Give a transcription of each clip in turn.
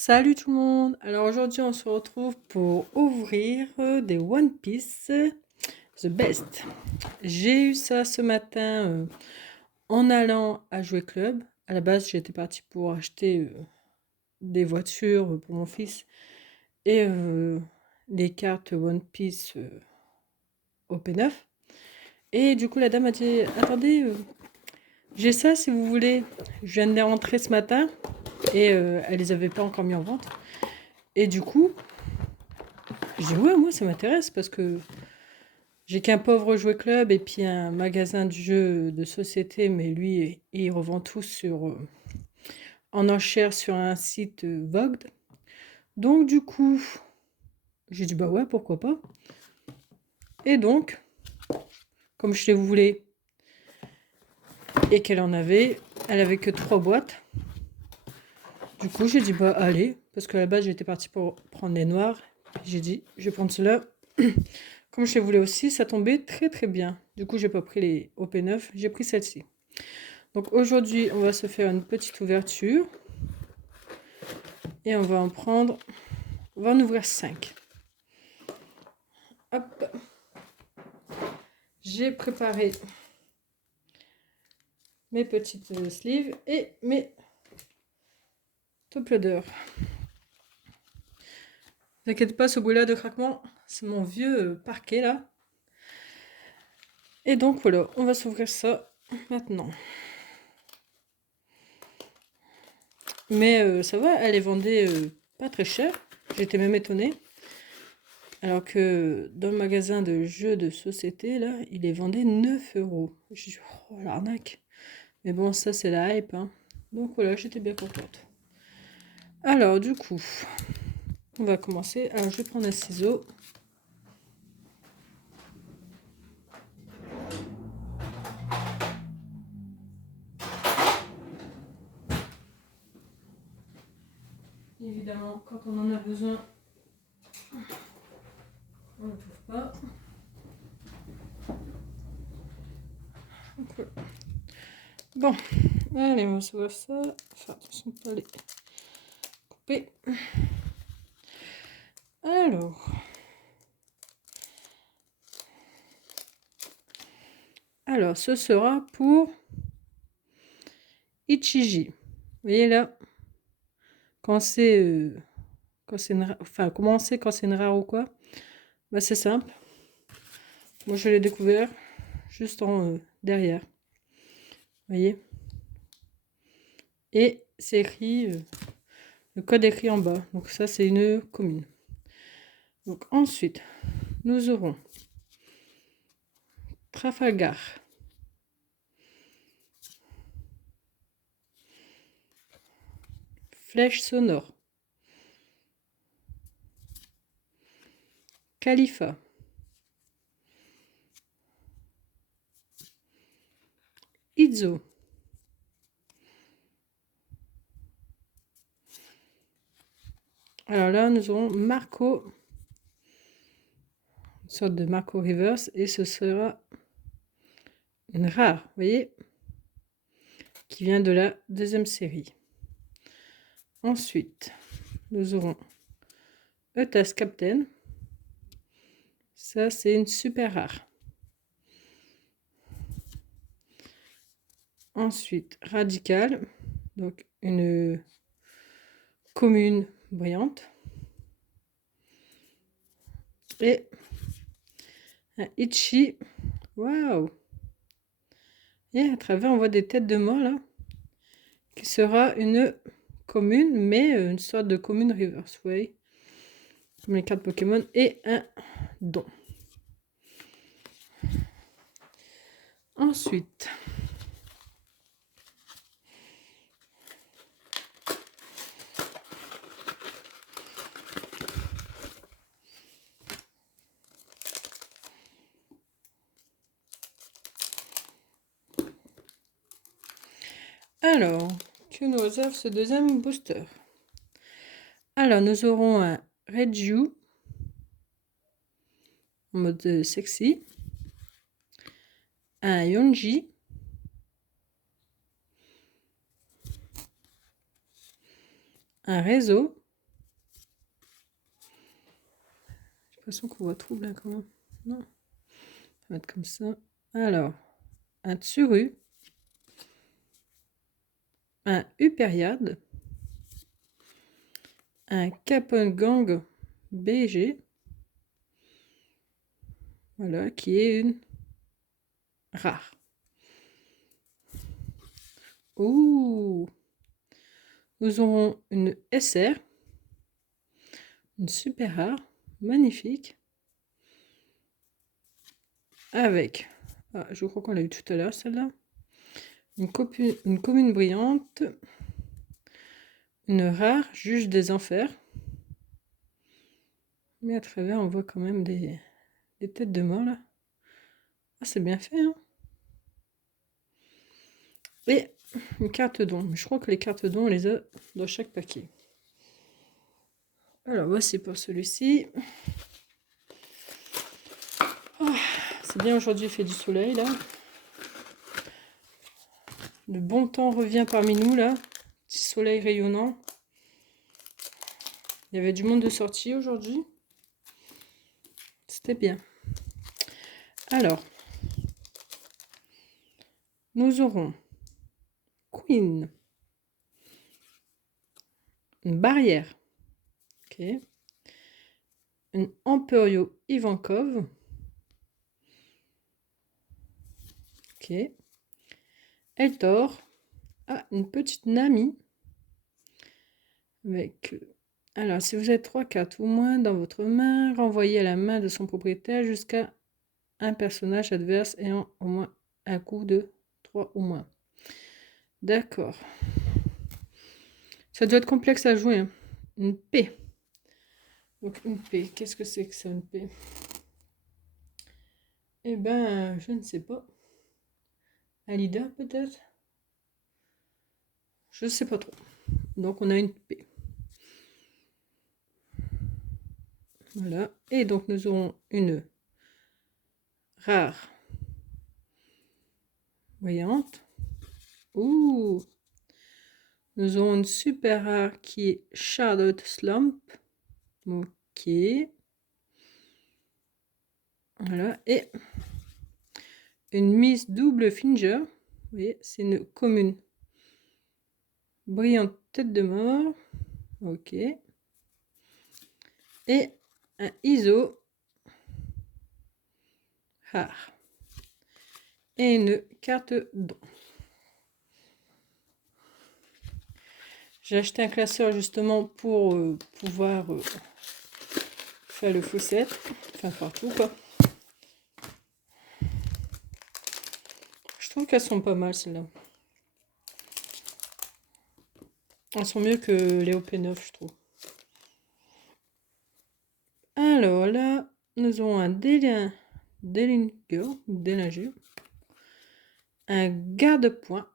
Salut tout le monde! Alors aujourd'hui on se retrouve pour ouvrir des One Piece The Best. J'ai eu ça ce matin en allant à Jouer Club. À la base j'étais partie pour acheter des voitures pour mon fils et les cartes One Piece au P9. Et du coup la dame a dit attendez, j'ai ça si vous voulez. Je viens de les rentrer ce matin et elle les avait pas encore mis en vente. Et du coup, j'ai dit ouais, moi ça m'intéresse parce que j'ai qu'un pauvre jouet club et puis un magasin de jeux de société, mais lui, il revend tout en enchère sur un site Vogue. Donc du coup, j'ai dit bah ouais, pourquoi pas. Et donc, comme je les voulais et qu'elle en avait, elle avait que 3 boîtes. Du coup, j'ai dit bah allez, parce qu'à la base j'étais partie pour prendre les noirs. J'ai dit je vais prendre cela. Comme je les voulais aussi, ça tombait très très bien. Du coup, j'ai pas pris les OP9, j'ai pris celle-ci. Donc aujourd'hui, on va se faire une petite ouverture. Et on va en prendre... On va en ouvrir 5. Hop. J'ai préparé mes petites sleeves et mes top loaders. Ne t'inquiète pas, ce bruit-là de craquement, c'est mon vieux parquet là. Et donc voilà, on va s'ouvrir ça maintenant. Mais ça va, elle est vendée pas très cher. J'étais même étonnée. Alors que dans le magasin de jeux de société, là, il est vendu 9 euros. Je dis, oh l'arnaque. Mais bon, ça c'est la hype, hein. Donc voilà, j'étais bien contente. Alors du coup, on va commencer. Alors je vais prendre un ciseau. Évidemment, quand on en a besoin, on ne trouve pas. Donc, bon, allez, on va s'ouvrir ça. Faire attention de ne pas les couper. Alors, ce sera pour Ichiji. Vous voyez là, quand c'est enfin, comment on sait quand c'est une rare ou quoi? Bah, c'est simple. Moi, je l'ai découvert juste en derrière. Vous voyez? Et c'est écrit, le code écrit en bas. Donc ça, c'est une commune. Donc ensuite, nous aurons Trafalgar. Flèche sonore. Khalifa. Izzo. Alors là, nous aurons Marco. Une sorte de Marco Reverse. Et ce sera une rare, vous voyez, qui vient de la deuxième série. Ensuite, nous aurons Eutas Captain. Ça, c'est une super rare. Ensuite, Radical. Donc, une commune brillante. Et un Ichi. Waouh! Et à travers, on voit des têtes de mort là. Qui sera une commune, mais une sorte de commune reverse way. Comme les cartes Pokémon. Et un don. Ensuite. Alors, que nous réserve ce deuxième booster? Alors, nous aurons un Regiu en mode sexy, un Yonji, un réseau, façon qu'on voit trouble là quand même. Non. On va mettre comme ça. Alors, un Tsuru, un Uperiade, un Kapengang BG, voilà, qui est une rare. Ouh! Nous aurons une SR, une super rare, magnifique, avec, je crois qu'on l'a eu tout à l'heure celle-là, une commune brillante, une rare, juge des enfers, mais à travers on voit quand même des têtes de mort là. Ah, c'est bien fait, hein. Et une carte don. Je crois que les cartes dons, on les a dans chaque paquet. Alors, voici pour celui-ci. Oh, c'est bien, aujourd'hui il fait du soleil là. Le bon temps revient parmi nous là. Petit soleil rayonnant. Il y avait du monde de sortie aujourd'hui. C'était bien. Alors, nous aurons Queen, une barrière, ok, une Emporio Ivankov, ok, Eltor, une petite Nami, avec, alors si vous êtes 3 cartes ou moins dans votre main, renvoyez à la main de son propriétaire jusqu'à un personnage adverse ayant au moins un coût de 3 ou moins. D'accord. Ça doit être complexe à jouer, hein. Une P. Donc une P, qu'est-ce que c'est que ça, une P? Eh ben, je ne sais pas. Un leader peut-être? Je ne sais pas trop. Donc on a une P. Voilà. Et donc nous aurons une rare voyante. Ouh! Nous aurons une super rare qui est Charlotte Slump. Ok. Voilà. Et une Miss Double Finger. Vous voyez, c'est une commune. Brillante tête de mort. Ok. Et un ISO rare. Et une carte don. J'ai acheté un classeur justement pour pouvoir faire le fouset. Enfin, partout quoi. Je trouve qu'elles sont pas mal celles-là. Elles sont mieux que les OP9, je trouve. Alors là, nous avons un délinger, un garde-point,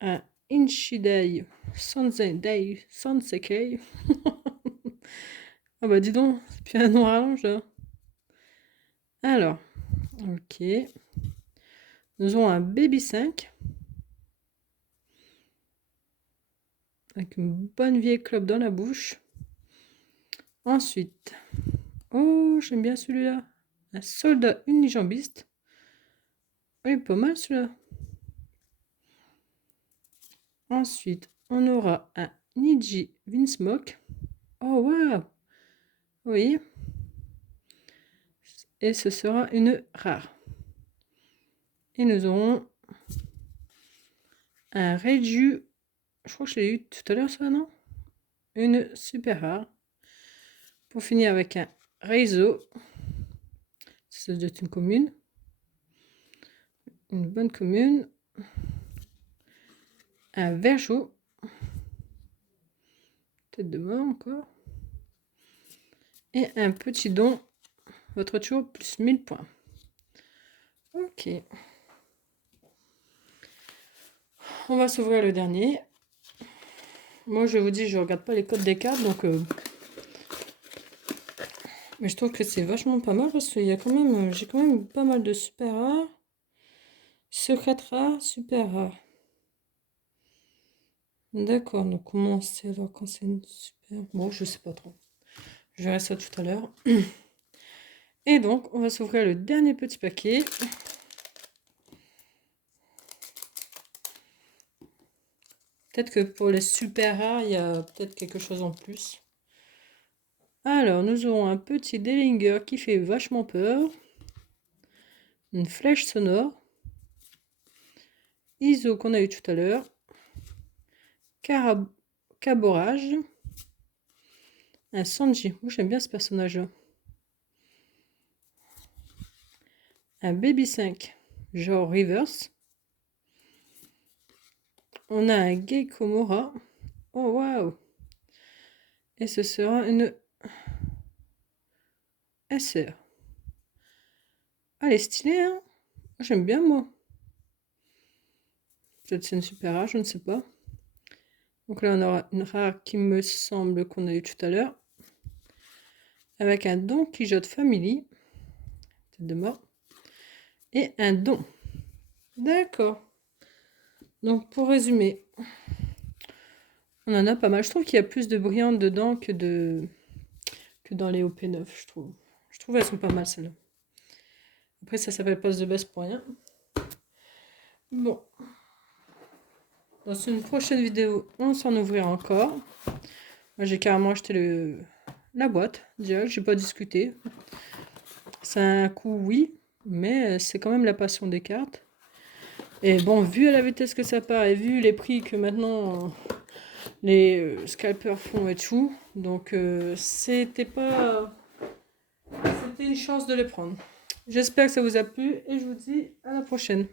un Inshidai Sansekei. Ah bah dis donc, c'est bien un nom rallonge là. Alors, ok. Nous avons un Baby 5. Avec une bonne vieille clope dans la bouche. Ensuite, oh, j'aime bien celui-là. Un soldat unijambiste. Oui, pas mal celui-là. Ensuite, on aura un Niji Vinsmoke. Oh, waouh! Oui. Et ce sera une rare. Et nous aurons un Reiju. Je crois que je l'ai eu tout à l'heure, ça, non? Une super rare. Pour finir avec un Reizo. Ça doit être une commune. Une bonne commune. Un Verjo. Tête de mort encore. Et un petit don. Votre tour plus 1000 points. Ok. On va s'ouvrir le dernier. Moi, je vous dis, je regarde pas les codes des cartes, donc... Mais je trouve que c'est vachement pas mal, parce qu'il y a quand même... J'ai quand même pas mal de super rares. Secret rare, super rare. D'accord, donc comment c'est alors quand c'est une super... Bon, je sais pas trop. Je verrai ça tout à l'heure. Et donc, on va s'ouvrir le dernier petit paquet. Peut-être que pour les super rares, il y a peut-être quelque chose en plus. Alors, nous aurons un petit Dellinger qui fait vachement peur. Une flèche sonore. Iso qu'on a eu tout à l'heure. Caborage. Un Sanji. Moi, j'aime bien ce personnage-là. Un Baby 5, genre Reverse. On a un Gecko Mora. Oh, waouh! Et ce sera une SR. Ah, elle est stylée, hein? J'aime bien, moi. Peut-être c'est une super rare, je ne sais pas. Donc là, on aura une rare qui me semble qu'on a eu tout à l'heure. Avec un Don Quijote Family. Tête de mort. Et un don. D'accord. Donc, pour résumer, on en a pas mal. Je trouve qu'il y a plus de brillantes dedans que dans les OP9, je trouve. Je trouve elles sont pas mal, celles-là. Après, ça s'appelle Post de Best pour rien. Bon. Dans une prochaine vidéo, on s'en ouvrira encore. Moi, j'ai carrément acheté la boîte. Direct, j'ai pas discuté. C'est un coût, oui, mais c'est quand même la passion des cartes. Et bon, vu à la vitesse que ça part et vu les prix que maintenant les scalpers font et tout, donc c'était une chance de les prendre. J'espère que ça vous a plu et je vous dis à la prochaine.